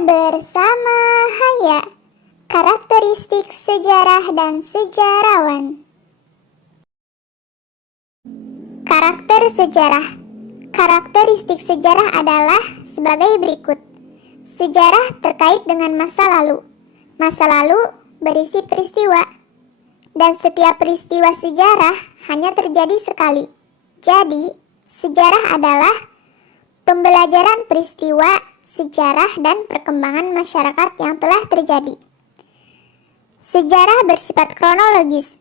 bersama Haya, karakteristik sejarah dan sejarawan. Karakter sejarah. Karakteristik sejarah adalah sebagai berikut. Sejarah terkait dengan masa lalu. Masa lalu berisi peristiwa. Dan setiap peristiwa sejarah hanya terjadi sekali. Jadi, sejarah adalah pembelajaran peristiwa, sejarah, dan perkembangan masyarakat yang telah terjadi. Sejarah bersifat kronologis.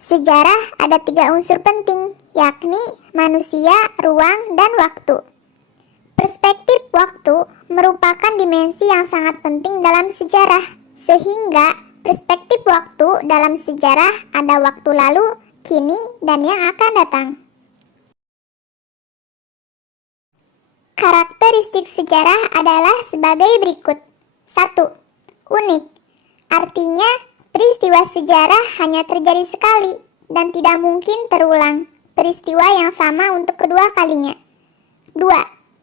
Sejarah ada 3 unsur penting, yakni manusia, ruang, dan waktu. Perspektif waktu merupakan dimensi yang sangat penting dalam sejarah, sehingga perspektif waktu dalam sejarah ada waktu lalu, kini, dan yang akan datang. Karakteristik sejarah adalah sebagai berikut. 1. Unik. Artinya, peristiwa sejarah hanya terjadi sekali dan tidak mungkin terulang. Peristiwa yang sama untuk kedua kalinya. 2.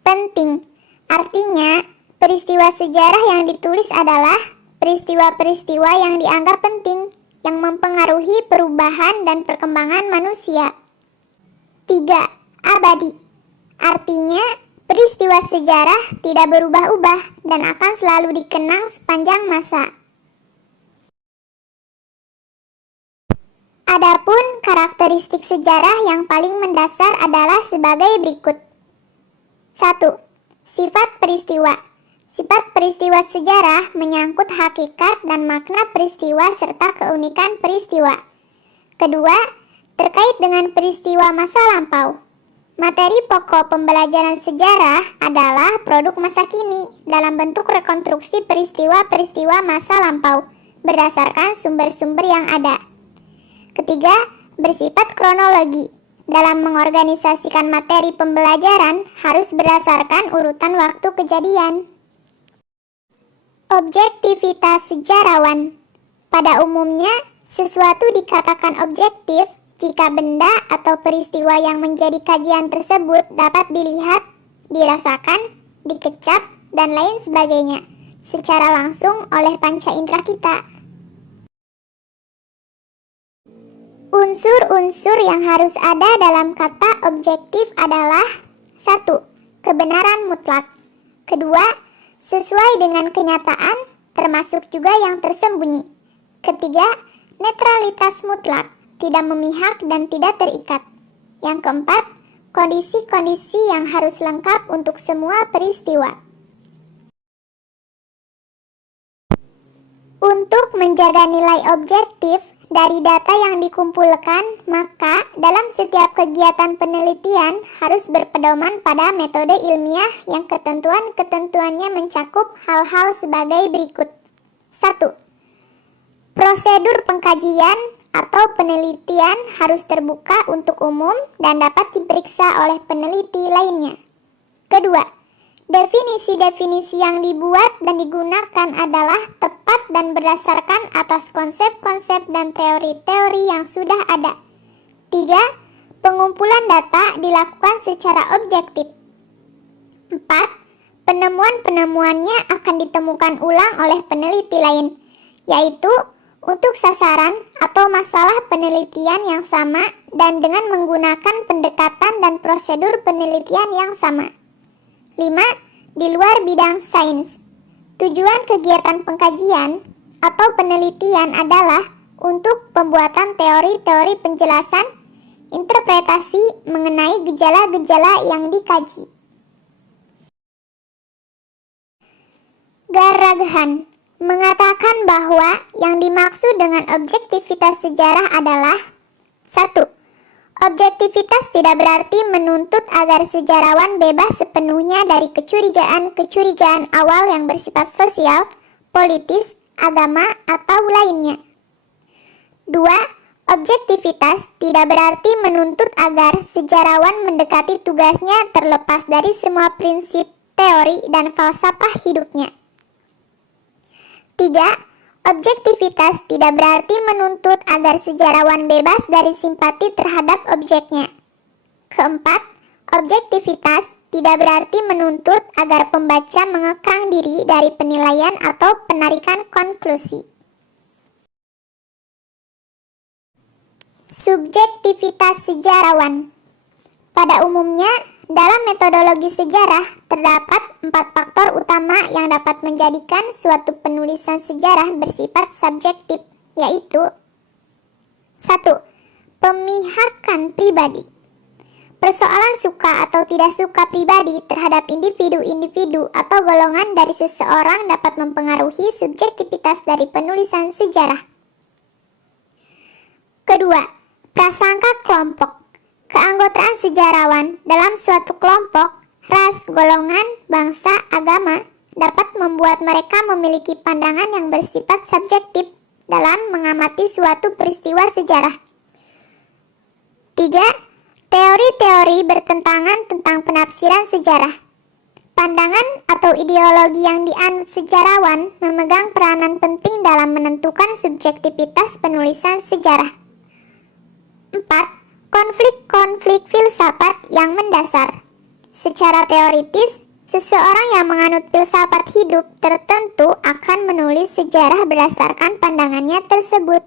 Penting. Artinya, peristiwa sejarah yang ditulis adalah peristiwa-peristiwa yang dianggap penting, yang mempengaruhi perubahan dan perkembangan manusia. 3. Abadi. Artinya, peristiwa sejarah tidak berubah-ubah dan akan selalu dikenang sepanjang masa. Adapun karakteristik sejarah yang paling mendasar adalah sebagai berikut. 1. Sifat peristiwa. Sifat peristiwa sejarah menyangkut hakikat dan makna peristiwa serta keunikan peristiwa. Kedua, terkait dengan peristiwa masa lampau. Materi pokok pembelajaran sejarah adalah produk masa kini dalam bentuk rekonstruksi peristiwa-peristiwa masa lampau berdasarkan sumber-sumber yang ada. Ketiga, bersifat kronologi. Dalam mengorganisasikan materi pembelajaran harus berdasarkan urutan waktu kejadian. Objektivitas sejarawan. Pada umumnya, sesuatu dikatakan objektif jika benda atau peristiwa yang menjadi kajian tersebut dapat dilihat, dirasakan, dikecap, dan lain sebagainya secara langsung oleh panca indera kita. Unsur-unsur yang harus ada dalam kata objektif adalah 1. Kebenaran mutlak. Kedua, sesuai dengan kenyataan, termasuk juga yang tersembunyi. Ketiga, netralitas mutlak, tidak memihak dan tidak terikat. Yang keempat, kondisi-kondisi yang harus lengkap untuk semua peristiwa. Untuk menjaga nilai objektif dari data yang dikumpulkan, maka dalam setiap kegiatan penelitian harus berpedoman pada metode ilmiah yang ketentuan-ketentuannya mencakup hal-hal sebagai berikut. 1. Prosedur pengkajian atau penelitian harus terbuka untuk umum dan dapat diperiksa oleh peneliti lainnya. Kedua, definisi-definisi yang dibuat dan digunakan adalah tepat dan berdasarkan atas konsep-konsep dan teori-teori yang sudah ada. 3. Pengumpulan data dilakukan secara objektif. 4. Penemuan-penemuannya akan ditemukan ulang oleh peneliti lain, yaitu untuk sasaran atau masalah penelitian yang sama dan dengan menggunakan pendekatan dan prosedur penelitian yang sama. 5. Di luar bidang sains. Tujuan kegiatan pengkajian atau penelitian adalah untuk pembuatan teori-teori penjelasan, interpretasi mengenai gejala-gejala yang dikaji. Garrahan mengatakan bahwa yang dimaksud dengan objektivitas sejarah adalah 1. Objektivitas tidak berarti menuntut agar sejarawan bebas sepenuhnya dari kecurigaan-kecurigaan awal yang bersifat sosial, politis, agama, atau lainnya. 2. Objektivitas tidak berarti menuntut agar sejarawan mendekati tugasnya terlepas dari semua prinsip, teori, dan falsafah hidupnya. 3. Objektivitas tidak berarti menuntut agar sejarawan bebas dari simpati terhadap objeknya. Keempat, objektivitas tidak berarti menuntut agar pembaca mengekang diri dari penilaian atau penarikan konklusi. Subjektivitas sejarawan. Pada umumnya, dalam metodologi sejarah, terdapat 4 faktor utama yang dapat menjadikan suatu penulisan sejarah bersifat subjektif, yaitu 1. Pemihakan pribadi. Persoalan suka atau tidak suka pribadi terhadap individu-individu atau golongan dari seseorang dapat mempengaruhi subjektivitas dari penulisan sejarah. Kedua, prasangka kelompok. Keanggotaan sejarawan dalam suatu kelompok, ras, golongan, bangsa, agama dapat membuat mereka memiliki pandangan yang bersifat subjektif dalam mengamati suatu peristiwa sejarah. 3. Teori-teori bertentangan tentang penafsiran sejarah. Pandangan atau ideologi yang dianut sejarawan memegang peranan penting dalam menentukan subjektivitas penulisan sejarah. 4. Konflik-konflik filsafat yang mendasar. Secara teoritis, seseorang yang menganut filsafat hidup tertentu akan menulis sejarah berdasarkan pandangannya tersebut.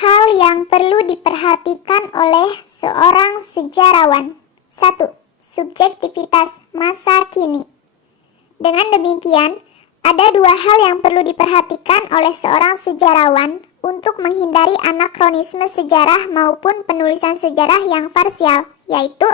Hal yang perlu diperhatikan oleh seorang sejarawan. 1. Subjektivitas masa kini. Dengan demikian, ada 2 hal yang perlu diperhatikan oleh seorang sejarawan untuk menghindari anakronisme sejarah maupun penulisan sejarah yang parsial, yaitu: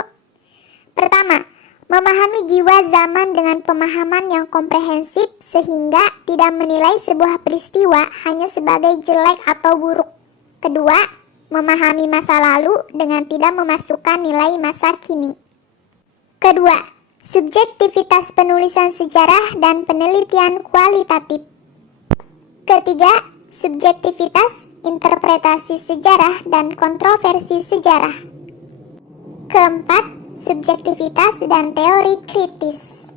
pertama, memahami jiwa zaman dengan pemahaman yang komprehensif sehingga tidak menilai sebuah peristiwa hanya sebagai jelek atau buruk. Kedua, memahami masa lalu dengan tidak memasukkan nilai masa kini. Kedua, subjektivitas penulisan sejarah dan penelitian kualitatif. Ketiga, subjektivitas interpretasi sejarah dan kontroversi sejarah. Keempat, subjektivitas dan teori kritis.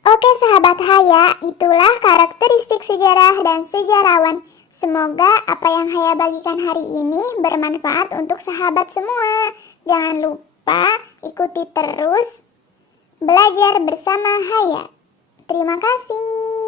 Oke sahabat Haya, itulah karakteristik sejarah dan sejarawan. Semoga apa yang Haya bagikan hari ini bermanfaat untuk sahabat semua. Jangan lupa ikuti terus belajar bersama Haya. Terima kasih.